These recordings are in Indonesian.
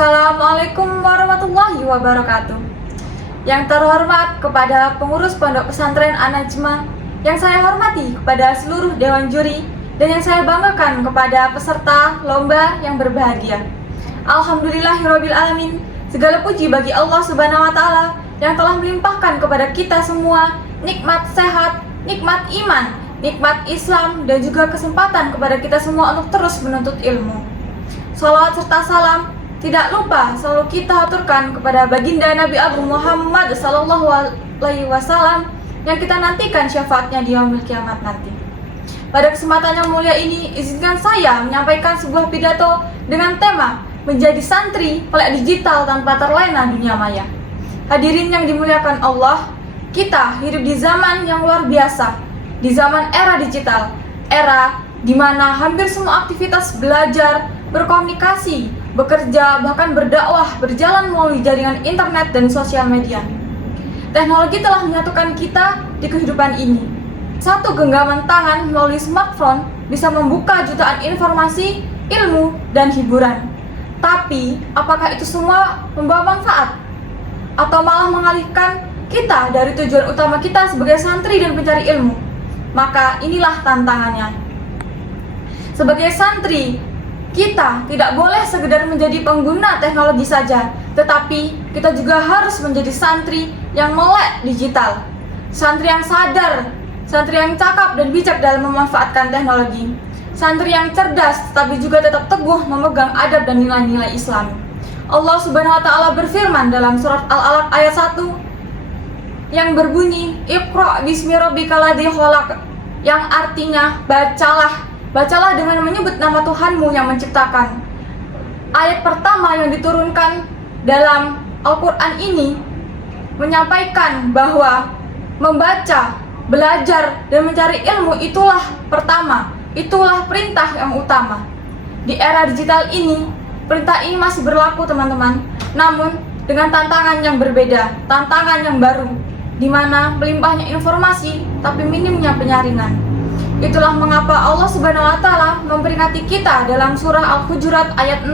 Assalamualaikum warahmatullahi wabarakatuh. Yang terhormat kepada pengurus Pondok Pesantren An-Najmah, yang saya hormati kepada seluruh dewan juri, dan yang saya banggakan kepada peserta lomba yang berbahagia. Alhamdulillahirabbil alamin. Segala puji bagi Allah Subhanahu wa taala yang telah melimpahkan kepada kita semua nikmat sehat, nikmat iman, nikmat Islam, dan juga kesempatan kepada kita semua untuk terus menuntut ilmu. Salawat serta salam tidak lupa selalu kita aturkan kepada baginda Nabi Agung Muhammad Sallallahu Alaihi Wasallam yang kita nantikan syafaatnya di yaumil kiamat nanti. Pada kesempatan yang mulia ini, izinkan saya menyampaikan sebuah pidato dengan tema menjadi santri melek digital tanpa terlena dunia maya. Hadirin yang dimuliakan Allah, kita hidup di zaman yang luar biasa, di zaman era digital, era di mana hampir semua aktivitas belajar, berkomunikasi, bekerja, bahkan berdakwah berjalan melalui jaringan internet dan sosial media. Teknologi telah menyatukan kita di kehidupan ini. Satu genggaman tangan melalui smartphone bisa membuka jutaan informasi, ilmu, dan hiburan. Tapi, apakah itu semua membawa manfaat? Atau malah mengalihkan kita dari tujuan utama kita sebagai santri dan pencari ilmu? Maka inilah tantangannya. Sebagai santri, kita tidak boleh sekedar menjadi pengguna teknologi saja, tetapi kita juga harus menjadi santri yang melek digital. Santri yang sadar, santri yang cakap dan bijak dalam memanfaatkan teknologi. Santri yang cerdas, tapi juga tetap teguh memegang adab dan nilai-nilai Islam. Allah Subhanahu wa taala berfirman dalam surat Al-Alaq ayat 1 yang berbunyi, Iqra bismi rabbikal ladzi khalaq, yang artinya Bacalah dengan menyebut nama Tuhanmu yang menciptakan. Ayat pertama yang diturunkan dalam Al-Quran ini menyampaikan bahwa membaca, belajar, dan mencari ilmu itulah pertama, itulah perintah yang utama. Di era digital ini, perintah ini masih berlaku teman-teman, namun dengan tantangan yang berbeda, tantangan yang baru, di mana melimpahnya informasi tapi minimnya penyaringan. Itulah mengapa Allah Subhanahu wa taala memperingati kita dalam surah Al-Hujurat ayat 6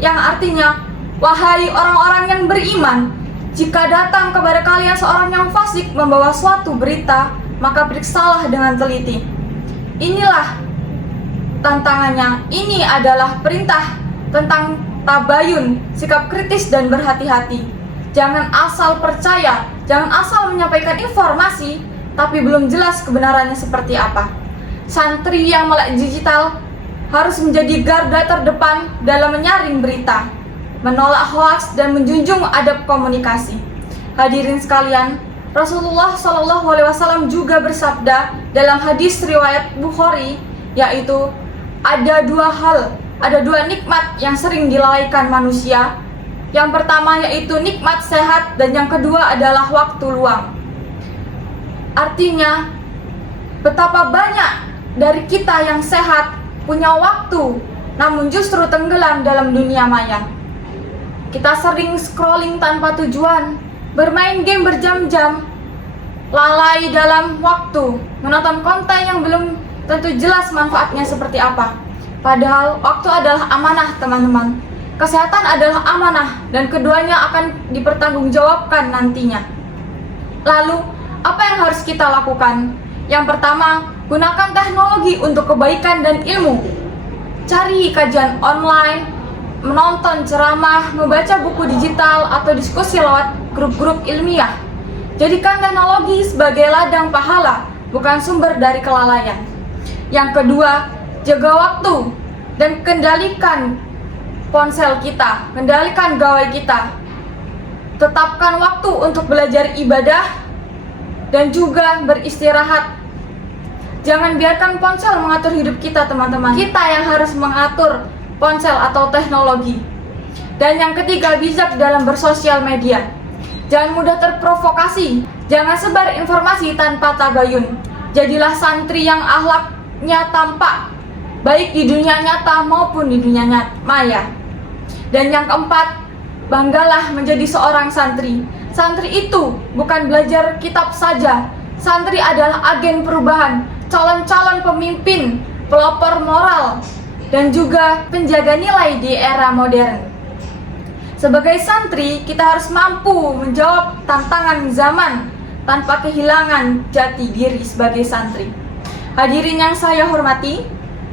yang artinya, wahai orang-orang yang beriman, jika datang kepada kalian seorang yang fasik membawa suatu berita, maka periksalah dengan teliti. Inilah tantangannya. Ini adalah perintah tentang tabayun, sikap kritis dan berhati-hati. Jangan asal percaya, jangan asal menyampaikan informasi tapi belum jelas kebenarannya seperti apa. Santri yang melek digital harus menjadi garda terdepan dalam menyaring berita, menolak hoaks dan menjunjung adab komunikasi. Hadirin sekalian, Rasulullah SAW juga bersabda dalam hadis riwayat Bukhari, yaitu ada dua nikmat yang sering dilalaikan manusia. Yang pertama yaitu nikmat sehat, dan yang kedua adalah waktu luang. Artinya, betapa banyak dari kita yang sehat, punya waktu, namun justru tenggelam dalam dunia maya. Kita sering scrolling tanpa tujuan, bermain game berjam-jam, lalai dalam waktu, menonton konten yang belum tentu jelas manfaatnya seperti apa. Padahal waktu adalah amanah teman-teman. Kesehatan adalah amanah, dan keduanya akan dipertanggungjawabkan nantinya. Lalu, apa yang harus kita lakukan? Yang pertama, gunakan teknologi untuk kebaikan dan ilmu. Cari kajian online, menonton ceramah, membaca buku digital, atau diskusi lewat grup-grup ilmiah. Jadikan teknologi sebagai ladang pahala, bukan sumber dari kelalaian. Yang kedua, jaga waktu dan kendalikan ponsel kita, kendalikan gawai kita. Tetapkan waktu untuk belajar ibadah dan juga beristirahat. Jangan biarkan ponsel mengatur hidup kita teman-teman. Kita yang harus mengatur ponsel atau teknologi. Dan yang ketiga, bijak dalam bersosial media. Jangan mudah terprovokasi. Jangan sebar informasi tanpa tabayun. Jadilah santri yang akhlaknya tampak, baik di dunia nyata maupun di dunia maya. Dan yang keempat, banggalah menjadi seorang santri. Santri itu bukan belajar kitab saja. Santri adalah agen perubahan, calon-calon pemimpin, pelopor moral, dan juga penjaga nilai di era modern. Sebagai santri, kita harus mampu menjawab tantangan zaman tanpa kehilangan jati diri sebagai santri. Hadirin yang saya hormati,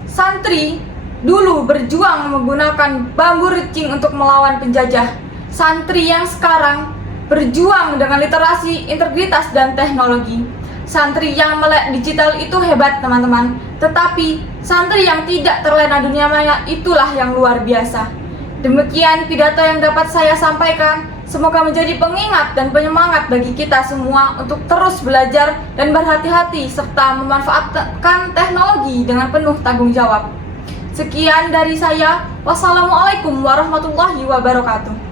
santri dulu berjuang menggunakan bambu runcing untuk melawan penjajah. Santri yang sekarang berjuang dengan literasi, integritas, dan teknologi. Santri yang melek digital itu hebat teman-teman, tetapi santri yang tidak terlena dunia maya itulah yang luar biasa. Demikian pidato yang dapat saya sampaikan. Semoga menjadi pengingat dan penyemangat bagi kita semua untuk terus belajar dan berhati-hati serta memanfaatkan teknologi dengan penuh tanggung jawab. Sekian dari saya. Wassalamualaikum warahmatullahi wabarakatuh.